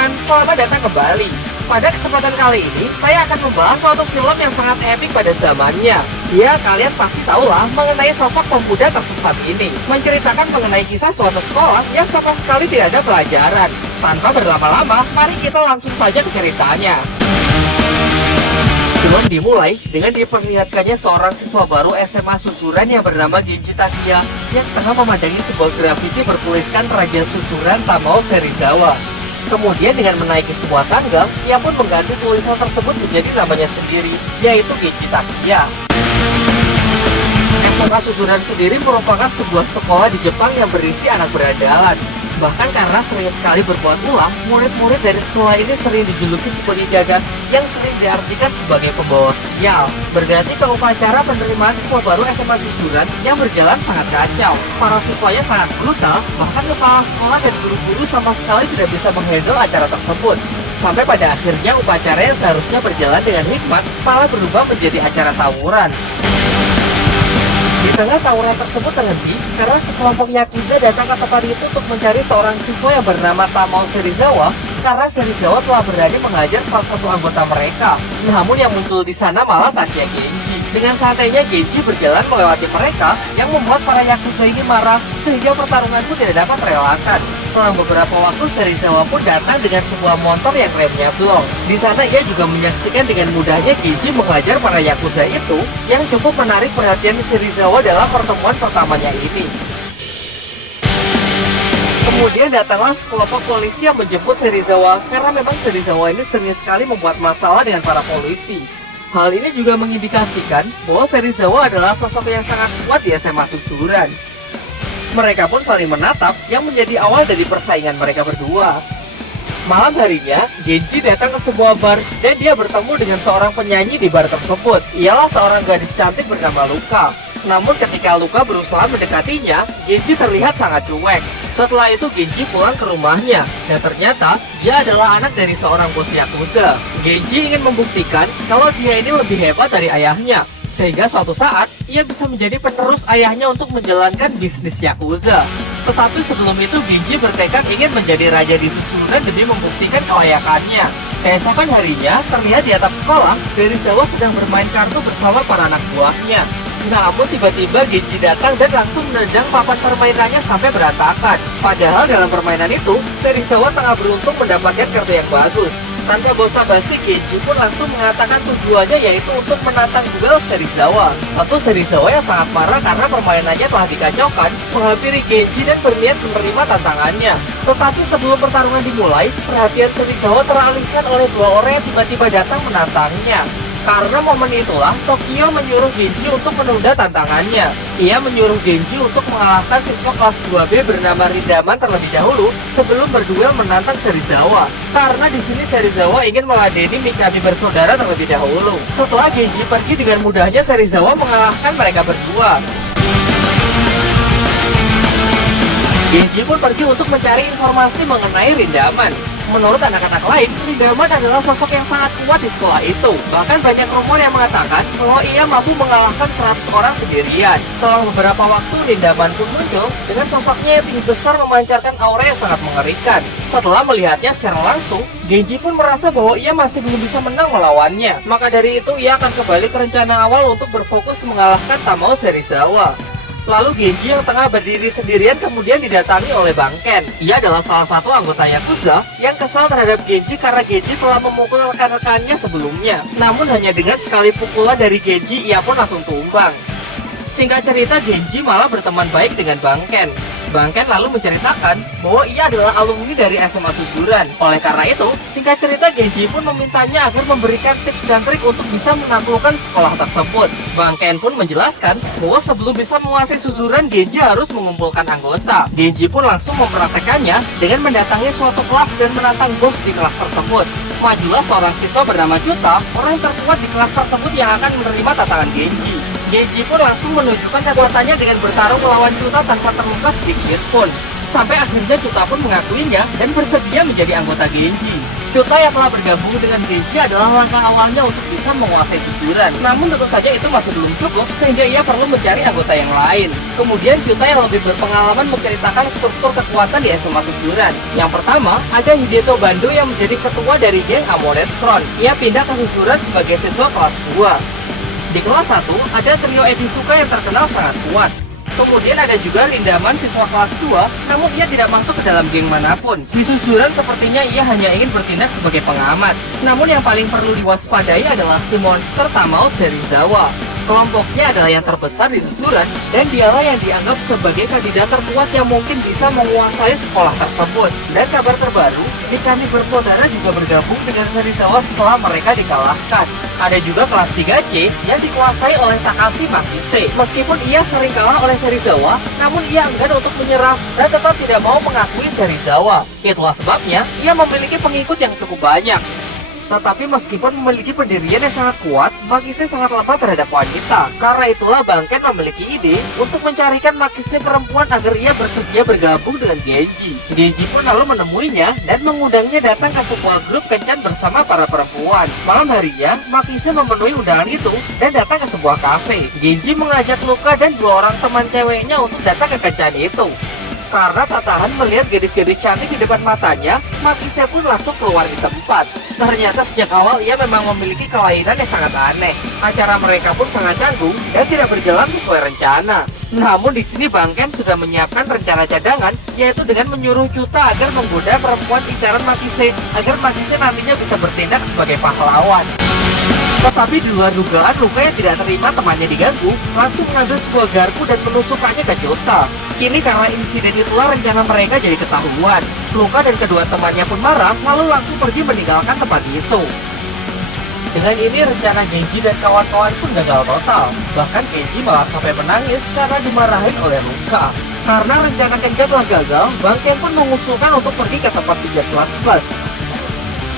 teman-teman, selamat datang kembali. Pada kesempatan kali ini, saya akan membahas suatu film yang sangat epik pada zamannya. Ya, kalian pasti tahulah mengenai sosok pemuda tersesat ini. Menceritakan mengenai kisah suatu sekolah yang sama sekali tidak ada pelajaran. Tanpa berlama-lama, mari kita langsung saja ke ceritanya. Film dimulai dengan diperlihatkannya seorang siswa baru SMA Susuran yang bernama Genji Takiya yang tengah memandangi sebuah grafiti bertuliskan Raja Susuran Tamao Serizawa. Kemudian dengan menaiki sebuah tangga, ia pun mengganti tulisan tersebut menjadi namanya sendiri, yaitu Genji Takiya. SMA Susuran sendiri merupakan sebuah sekolah di Jepang yang berisi anak berandalan. Bahkan karena sering sekali berbuat ulah, murid-murid dari sekolah ini sering dijuluki sebagai gagal yang sering diartikan sebagai pembawa sial. Berganti ke upacara penerimaan siswa baru SMA Susuran yang berjalan sangat kacau. Para siswanya sangat brutal, bahkan kepala sekolah dan guru-guru sama sekali tidak bisa menghandle acara tersebut. Sampai pada akhirnya upacara yang seharusnya berjalan dengan hikmat malah berubah menjadi acara tawuran. Di tengah tawuran tersebut terhenti karena sekelompok Yakuza datang ke tempat itu untuk mencari seorang siswa yang bernama Tamao Serizawa karena Serizawa telah berani mengajar salah satu anggota mereka. Namun yang muncul di sana malah Takiya Genji. Dengan santainya Genji berjalan melewati mereka yang membuat para Yakuza ini marah sehingga pertarungan pun tidak dapat terelakkan. Selang beberapa waktu Serizawa pun datang dengan sebuah motor yang remnya blong. Di sana ia juga menyaksikan dengan mudahnya Genji mengajar para Yakuza itu yang cukup menarik perhatian Serizawa dalam pertemuan pertamanya ini. Kemudian datanglah sekelompok polisi yang menjemput Serizawa karena memang Serizawa ini sering sekali membuat masalah dengan para polisi. Hal ini juga mengindikasikan bahwa Serizawa adalah sosok yang sangat kuat di SMA Susuran. Mereka pun saling menatap yang menjadi awal dari persaingan mereka berdua. Malam harinya, Genji datang ke sebuah bar dan dia bertemu dengan seorang penyanyi di bar tersebut. Ialah seorang gadis cantik bernama Luka. Namun ketika Luka berusaha mendekatinya, Genji terlihat sangat cuek. Setelah itu Genji pulang ke rumahnya dan ternyata dia adalah anak dari seorang bos Yakuza. Genji ingin membuktikan kalau dia ini lebih hebat dari ayahnya. Sehingga suatu saat, ia bisa menjadi penerus ayahnya untuk menjalankan bisnis Yakuza. Tetapi sebelum itu, Genji bertekad ingin menjadi raja di Susuran demi membuktikan kelayakannya. Keesokan harinya, terlihat di atap sekolah, Serizawa sedang bermain kartu bersama para anak buahnya. Namun tiba-tiba Genji datang dan langsung menendang papan permainannya sampai berantakan. Padahal dalam permainan itu, Serizawa tengah beruntung mendapatkan kartu yang bagus. Tanpa basa-basi, Genji pun langsung mengatakan tujuannya yaitu untuk menantang duel Serizawa. Tentu Serizawa yang sangat marah karena permainannya telah dikacaukan, menghampiri Genji dan berniat menerima tantangannya. Tetapi sebelum pertarungan dimulai, perhatian Serizawa teralihkan oleh dua orang yang tiba-tiba datang menantangnya. Karena momen itulah, Tokyo menyuruh Genji untuk menunda tantangannya. Ia menyuruh Genji untuk mengalahkan siswa kelas 2B bernama Rindaman terlebih dahulu sebelum berduel menantang Serizawa. Karena di sini Serizawa ingin meladeni Mikami bersaudara terlebih dahulu. Setelah Genji pergi dengan mudahnya, Serizawa mengalahkan mereka berdua. Genji pun pergi untuk mencari informasi mengenai Rindaman. Menurut anak-anak lain, Rindaman adalah sosok yang sangat kuat di sekolah itu. Bahkan banyak rumor yang mengatakan bahwa ia mampu mengalahkan 100 orang sendirian. Setelah beberapa waktu, Rindaman pun muncul dengan sosoknya yang tinggi besar memancarkan aura yang sangat mengerikan. Setelah melihatnya secara langsung, Genji pun merasa bahwa ia masih belum bisa menang melawannya. Maka dari itu, ia akan kembali ke rencana awal untuk berfokus mengalahkan Tamao Serizawa. Lalu Genji yang tengah berdiri sendirian kemudian didatangi oleh Bang Ken. Ia adalah salah satu anggota Yakuza yang kesal terhadap Genji karena Genji telah memukul rekan-rekannya sebelumnya. Namun hanya dengan sekali pukulan dari Genji, ia pun langsung tumbang. Singkat cerita, Genji malah berteman baik dengan Bang Ken. Bang Ken lalu menceritakan bahwa ia adalah alumni dari SMA Susuran. Oleh karena itu, singkat cerita Genji pun memintanya agar memberikan tips dan trik untuk bisa menaklukkan sekolah tersebut. Bang Ken pun menjelaskan bahwa sebelum bisa menguasai Susuran, Genji harus mengumpulkan anggota. Genji pun langsung mempraktekannya dengan mendatangi suatu kelas dan menantang bos di kelas tersebut. Majulah seorang siswa bernama Juta, orang terkuat di kelas tersebut yang akan menerima tantangan Genji. Genji pun langsung menunjukkan kekuatannya dengan bertarung melawan Juta tanpa terluka sedikit pun. Sampai akhirnya Juta pun mengakuinya dan bersedia menjadi anggota Genji. Chuta yang telah bergabung dengan Genji adalah langkah awalnya untuk bisa menguasai Suzuran. Namun tentu saja itu masih belum cukup, sehingga ia perlu mencari anggota yang lain. Kemudian Chuta yang lebih berpengalaman menceritakan struktur kekuatan di SMA Suzuran. Yang pertama, ada Hideto Bando yang menjadi ketua dari geng Amoret Front. Ia pindah ke Suzuran sebagai siswa kelas 2. Di kelas 1, ada trio Ebisuka yang terkenal sangat kuat. Kemudian ada juga Rindaman siswa kelas 2, namun ia tidak masuk ke dalam geng manapun. Di Suzuran sepertinya ia hanya ingin bertindak sebagai pengamat. Namun yang paling perlu diwaspadai adalah si monster Tamao Serizawa. Kelompoknya adalah yang terbesar di Suzuran, dan dialah yang dianggap sebagai kandidat terkuat yang mungkin bisa menguasai sekolah tersebut. Dan kabar terbaru, Mikami bersaudara juga bergabung dengan Serizawa setelah mereka dikalahkan. Ada juga kelas 3C yang dikuasai oleh Takashi Makise. Meskipun ia sering kalah oleh Serizawa, namun ia enggan untuk menyerah dan tetap tidak mau mengakui Serizawa. Itulah sebabnya ia memiliki pengikut yang cukup banyak. Tetapi meskipun memiliki pendirian yang sangat kuat, Makise sangat lemah terhadap wanita. Karena itulah Bangken memiliki ide untuk mencarikan Makise perempuan agar ia bersedia bergabung dengan Genji. Genji pun lalu menemuinya dan mengundangnya datang ke sebuah grup kencan bersama para perempuan. Malam harinya, Makise memenuhi undangan itu dan datang ke sebuah kafe. Genji mengajak Luka dan 2 orang teman ceweknya untuk datang ke kencan itu. Karena tak tahan melihat gadis-gadis cantik di depan matanya, Makise pun langsung keluar di tempat. Ternyata sejak awal ia memang memiliki kelainan yang sangat aneh. Acara mereka pun sangat canggung dan tidak berjalan sesuai rencana. Namun di sini Bangken sudah menyiapkan rencana cadangan, yaitu dengan menyuruh Chuta agar menggoda perempuan incaran Makise agar Makise nantinya bisa bertindak sebagai pahlawan. Tetapi di luar dugaan, Luka yang tidak terima temannya diganggu langsung mengambil sebuah garpu dan menusukkannya ke Chuta. Kini karena insiden itulah rencana mereka jadi ketahuan. Luka dan kedua temannya pun marah lalu langsung pergi meninggalkan tempat itu. Dengan ini rencana Genji dan kawan-kawan pun gagal total. Bahkan Genji malah sampai menangis karena dimarahin oleh Luka. Karena rencana Kenja telah gagal, Bangken pun mengusulkan untuk pergi ke tempat pijat kelas plus.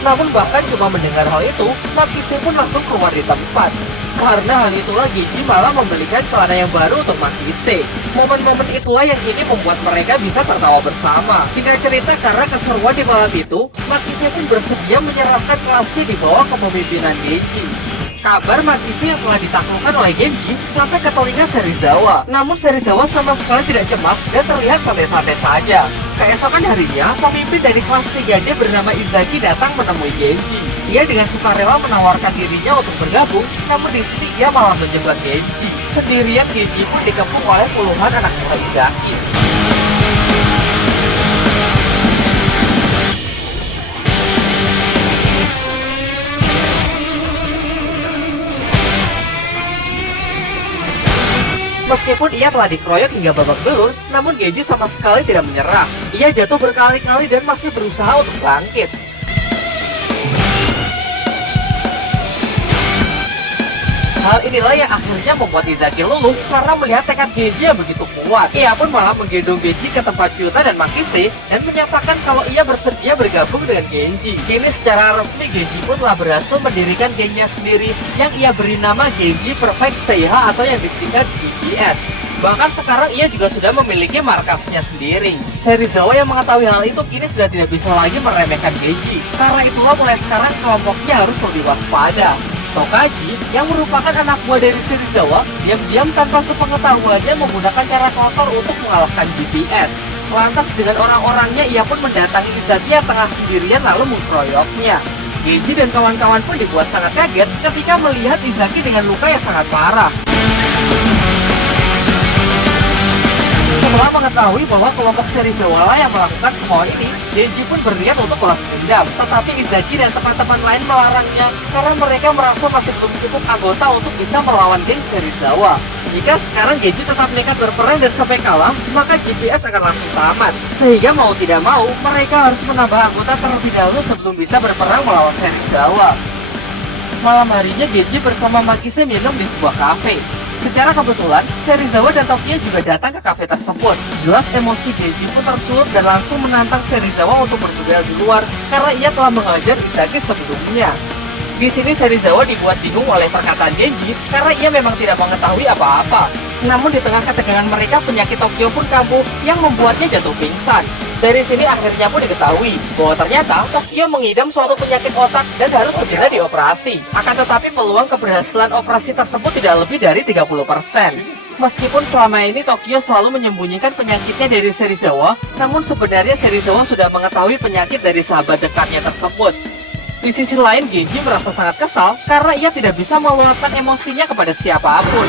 Namun bahkan cuma mendengar hal itu, Makise pun langsung keluar di tempat. Karena hal itulah Genji malah membelikan celana yang baru untuk Makise. Momen-momen itulah yang kini membuat mereka bisa tertawa bersama. Singkat cerita, karena keseruan di malam itu, Makise pun bersedia menyerahkan kelas C di bawah kepemimpinan Genji. Kabar Makise yang telah ditaklukkan oleh Genji sampai ke telinga Serizawa. Namun Serizawa sama sekali tidak cemas dan terlihat santai-santai saja. Keesokan harinya, pemimpin dari kelas 3D bernama Izaki datang menemui Genji. Ia dengan sukarela menawarkan dirinya untuk bergabung, namun di sini ia malah menjebak Genji. Sendirian Genji pun dikepung oleh puluhan anak buah Izaki. Meskipun ia telah dikeroyok hingga babak belur, namun Genji sama sekali tidak menyerah. Ia jatuh berkali-kali dan masih berusaha untuk bangkit. Hal inilah yang akhirnya membuat Izaki luluh karena melihat tekad Genji yang begitu kuat. Ia pun malah menggendong Genji ke tempat Chuta dan Makise dan menyatakan kalau ia bersedia bergabung dengan Genji. Kini secara resmi Genji pun telah berhasil mendirikan gengnya sendiri yang ia beri nama Genji Perfect Seiha atau yang disingkat GPS. Bahkan sekarang ia juga sudah memiliki markasnya sendiri. Serizawa yang mengetahui hal itu kini sudah tidak bisa lagi meremehkan Genji. Karena itulah mulai sekarang kelompoknya harus lebih waspada. Tokaji, yang merupakan anak buah dari Serizawa, diam-diam tanpa sepengetahuannya menggunakan cara kotor untuk mengalahkan GPS. Lantas dengan orang-orangnya ia pun mendatangi Izaki yang tengah sendirian lalu mengkeroyoknya. Genji dan kawan-kawan pun dibuat sangat kaget ketika melihat Izaki dengan luka yang sangat parah. Setelah mengetahui bahwa kelompok Serizawa lah yang melakukan semua ini, Genji pun berniat untuk balas dendam. Tetapi Izaki dan teman-teman lain melarangnya karena mereka merasa masih belum cukup anggota untuk bisa melawan geng Serizawa. Jika sekarang Genji tetap nekat berperang dan sampai kalah, maka GPS akan langsung tamat. Sehingga mau tidak mau, mereka harus menambah anggota terlebih dahulu sebelum bisa berperang melawan Serizawa. Malam harinya Genji bersama Makise minum di sebuah kafe. Secara kebetulan, Serizawa dan Tokyo juga datang ke kafe tersebut. Jelas emosi Genji pun tersulut dan langsung menantang Serizawa untuk berduel di luar karena ia telah menghajar Izaki sebelumnya. Di sini Serizawa dibuat bingung oleh perkataan Genji karena ia memang tidak mengetahui apa-apa. Namun di tengah ketegangan mereka, penyakit Tokyo pun kambuh yang membuatnya jatuh pingsan. Dari sini akhirnya pun diketahui bahwa ternyata Tokyo mengidam suatu penyakit otak dan harus segera dioperasi. Akan tetapi peluang keberhasilan operasi tersebut tidak lebih dari 30%. Meskipun selama ini Tokyo selalu menyembunyikan penyakitnya dari Serizawa, namun sebenarnya Serizawa sudah mengetahui penyakit dari sahabat dekatnya tersebut. Di sisi lain, Genji merasa sangat kesal karena ia tidak bisa meluapkan emosinya kepada siapapun.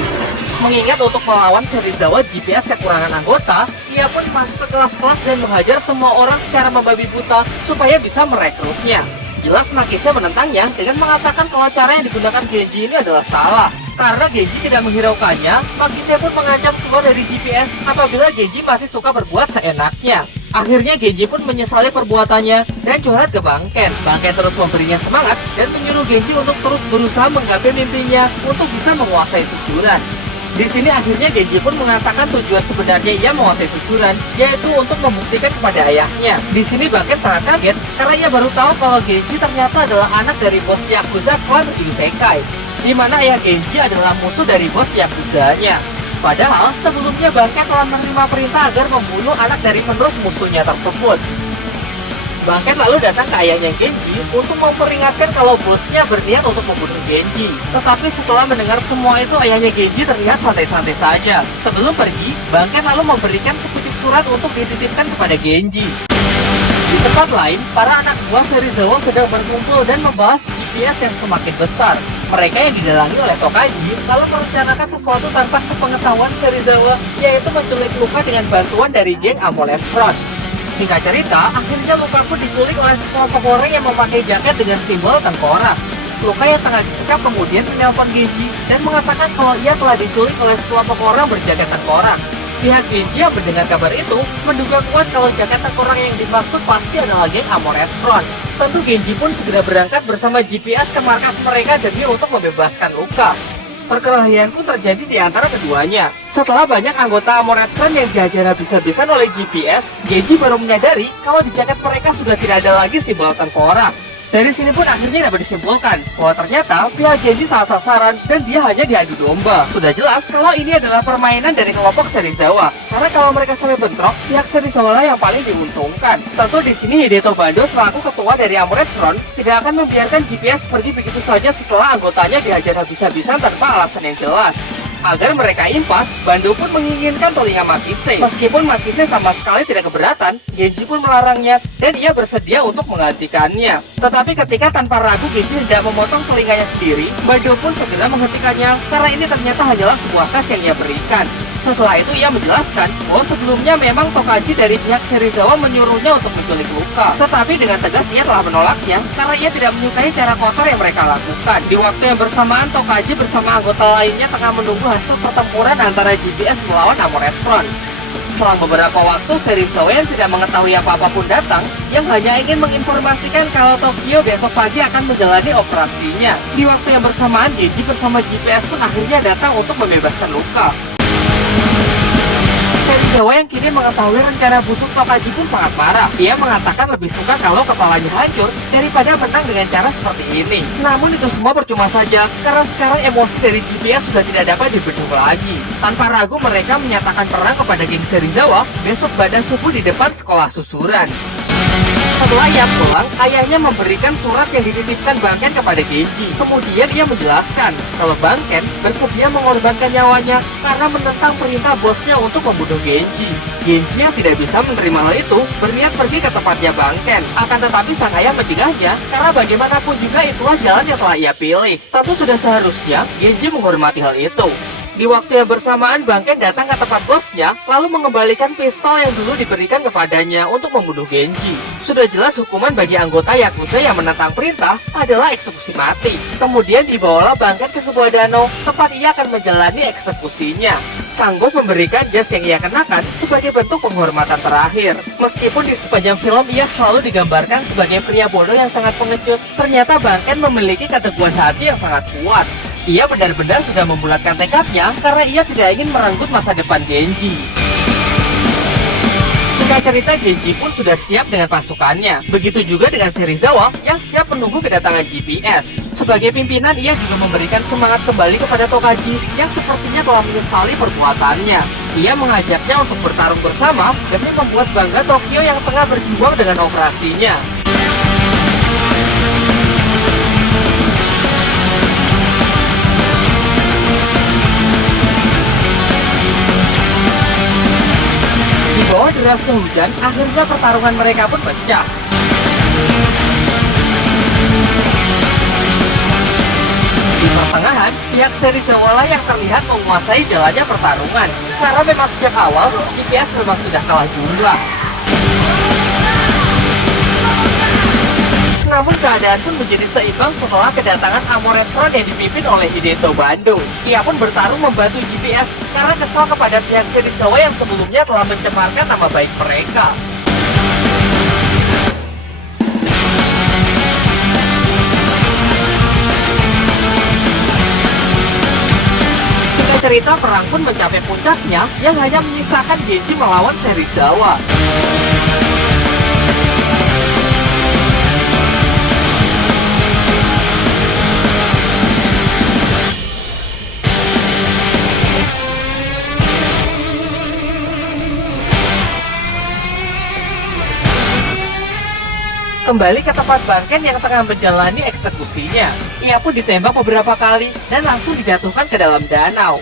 Mengingat untuk melawan Serizawa GPS kekurangan anggota, ia pun masuk ke kelas-kelas dan menghajar semua orang secara membabi buta supaya bisa merekrutnya. Jelas Makise menentangnya dengan mengatakan kalau cara yang digunakan Genji ini adalah salah. Karena Genji tidak menghiraukannya, Makise pun mengancam keluar dari GPS apabila Genji masih suka berbuat seenaknya. Akhirnya Genji pun menyesali perbuatannya dan curhat ke Banken. Banken terus memberinya semangat dan menyuruh Genji untuk terus berusaha menggapai mimpinya untuk bisa menguasai susulan. Di sini akhirnya Genji pun mengatakan tujuan sebenarnya ia menguasai susulan, yaitu untuk membuktikan kepada ayahnya. Di sini Banken sangat kaget karena ia baru tahu kalau Genji ternyata adalah anak dari bos Yakuza klan Isekai, di mana ayah Genji adalah musuh dari bos Yakuzanya. Padahal sebelumnya Banken telah menerima perintah agar membunuh anak dari penerus musuhnya tersebut. Banken lalu datang ke ayahnya Genji untuk memperingatkan kalau bosnya berniat untuk membunuh Genji. Tetapi setelah mendengar semua itu, ayahnya Genji terlihat santai-santai saja. Sebelum pergi, Banken lalu memberikan sepucuk surat untuk dititipkan kepada Genji. Di tempat lain, para anak buah Serizawa sedang berkumpul dan membahas GPS yang semakin besar. Mereka yang didalangi oleh Tokaji lalu merencanakan sesuatu tanpa sepengetahuan Serizawa, yaitu menculik Luka dengan bantuan dari geng Amolet Front. Singkat cerita, akhirnya Luka pun diculik oleh sekelompok orang yang memakai jaket dengan simbol tengkorak. Luka yang tengah disekap kemudian menelpon Genji dan mengatakan kalau ia telah diculik oleh sekelompok orang berjaket tengkorak. Pihak Genji yang mendengar kabar itu menduga kuat kalau jaket tengkorak yang dimaksud pasti adalah geng Amoret Front. Tentu Genji pun segera berangkat bersama GPS ke markas mereka demi untuk membebaskan Luka. Perkelahian pun terjadi di antara keduanya. Setelah banyak anggota Amoret Front yang dihajar habis-habisan oleh GPS, Genji baru menyadari kalau di jaket mereka sudah tidak ada lagi simbol tengkorak. Dari sini pun akhirnya dapat disimpulkan bahwa ternyata pihak Genji salah sasaran dan dia hanya diadu domba. Sudah jelas kalau ini adalah permainan dari kelompok Serizawa. Karena kalau mereka sampai bentrok, pihak Serizawa lah yang paling diuntungkan. Tentu di sini Hideto Bando selaku ketua dari Amoret Front tidak akan membiarkan GPS pergi begitu saja setelah anggotanya dihajar habis-habisan tanpa alasan yang jelas. Agar mereka impas, Bando pun menginginkan telinga Makise. Meskipun Makise sama sekali tidak keberatan, Genji pun melarangnya dan ia bersedia untuk menggantikannya. Tetapi ketika tanpa ragu Genji hendak memotong telinganya sendiri, Bando pun segera menghentikannya karena ini ternyata hanyalah sebuah kas yang ia berikan. Setelah itu ia menjelaskan bahwa sebelumnya memang Tokaji dari pihak Serizawa menyuruhnya untuk menculik Luka. Tetapi dengan tegas ia telah menolaknya karena ia tidak menyukai cara kotor yang mereka lakukan. Di waktu yang bersamaan, Tokaji bersama anggota lainnya tengah menunggu hasil pertempuran antara GPS melawan Amoret Front. Selang beberapa waktu, Serizawa yang tidak mengetahui apa-apa pun datang, yang hanya ingin menginformasikan kalau Tokyo besok pagi akan menjalani operasinya. Di waktu yang bersamaan, Genji bersama GPS pun akhirnya datang untuk membebaskan Luka. Serizawa yang kini mengetahui rencana busuk Tokaji pun sangat marah. Ia mengatakan lebih suka kalau kepalanya hancur daripada menang dengan cara seperti ini. Namun itu semua percuma saja, karena sekarang emosi dari GPS sudah tidak dapat dibendung lagi. Tanpa ragu mereka menyatakan perang kepada geng Serizawa besok pada subuh di depan sekolah susuran. Setelah ia pulang, ayahnya memberikan surat yang dititipkan Banken kepada Genji. Kemudian ia menjelaskan kalau Banken bersedia mengorbankan nyawanya karena menentang perintah bosnya untuk membunuh Genji. Genji yang tidak bisa menerima hal itu berniat pergi ke tempatnya Banken. Akan tetapi sang ayah mencegahnya karena bagaimanapun juga itulah jalan yang telah ia pilih. Tentu sudah seharusnya Genji menghormati hal itu. Di waktu yang bersamaan, Banken datang ke tempat bosnya, lalu mengembalikan pistol yang dulu diberikan kepadanya untuk membunuh Genji. Sudah jelas hukuman bagi anggota Yakuza yang menentang perintah adalah eksekusi mati. Kemudian dibawalah Banken ke sebuah danau, tempat ia akan menjalani eksekusinya. Sang bos memberikan jas yang ia kenakan sebagai bentuk penghormatan terakhir. Meskipun di sepanjang film ia selalu digambarkan sebagai pria bodoh yang sangat pengecut, ternyata Banken memiliki keteguhan hati yang sangat kuat. Ia benar-benar sudah membulatkan tekadnya karena ia tidak ingin merenggut masa depan Genji. Singkat cerita, Genji pun sudah siap dengan pasukannya. Begitu juga dengan Serizawa yang siap menunggu kedatangan GPS. Sebagai pimpinan, ia juga memberikan semangat kembali kepada Tokaji yang sepertinya telah menyesali perbuatannya. Ia mengajaknya untuk bertarung bersama demi membuat bangga Tokyo yang tengah berjuang dengan operasinya. Di bawah derasnya hujan, akhirnya pertarungan mereka pun pecah. Di pertengahan, pihak Serizawa lah yang terlihat menguasai jalannya pertarungan. Karena memang sejak awal, GPS memang sudah kalah jumlah. Namun keadaan pun menjadi seimbang setelah kedatangan Armored Front yang dipimpin oleh Hideto Bando. Ia pun bertarung membantu GPS karena kesal kepada pihak Serizawa yang sebelumnya telah mencemarkan nama baik mereka. Cerita perang pun mencapai puncaknya yang hanya menyisakan Genji melawan Serizawa. Kembali ke tempat Banken yang tengah menjalani eksekusinya. Ia pun ditembak beberapa kali dan langsung dijatuhkan ke dalam danau.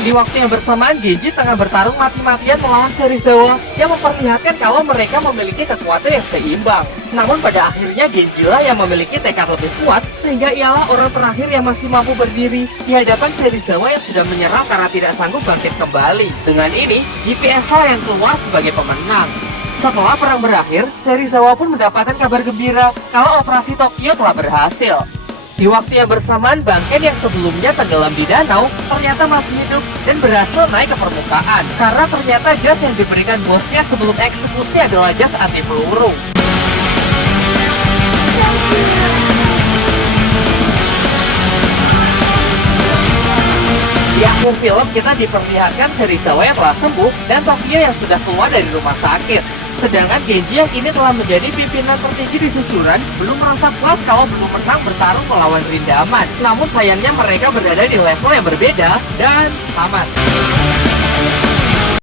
Di waktu yang bersamaan, Genji tengah bertarung mati-matian melawan Serizawa yang memperlihatkan kalau mereka memiliki kekuatan yang seimbang. Namun pada akhirnya Genji lah yang memiliki tekad lebih kuat sehingga ialah orang terakhir yang masih mampu berdiri di hadapan Serizawa yang sudah menyerang karena tidak sanggup bangkit kembali. Dengan ini, GPS lah yang keluar sebagai pemenang. Setelah perang berakhir, Serizawa pun mendapatkan kabar gembira kalau operasi Tokyo telah berhasil. Di waktu yang bersamaan, Banken yang sebelumnya tenggelam di danau ternyata masih hidup dan berhasil naik ke permukaan. Karena ternyata jas yang diberikan bosnya sebelum eksekusi adalah jas anti peluru. Di akhir film kita diperlihatkan Serizawa yang telah sembuh dan Tokyo yang sudah keluar dari rumah sakit. Sedangkan Genji yang kini telah menjadi pimpinan tertinggi di susuran belum merasa puas kalau belum menang bertarung melawan Rindaman. Namun sayangnya mereka berada di level yang berbeda dan tamat.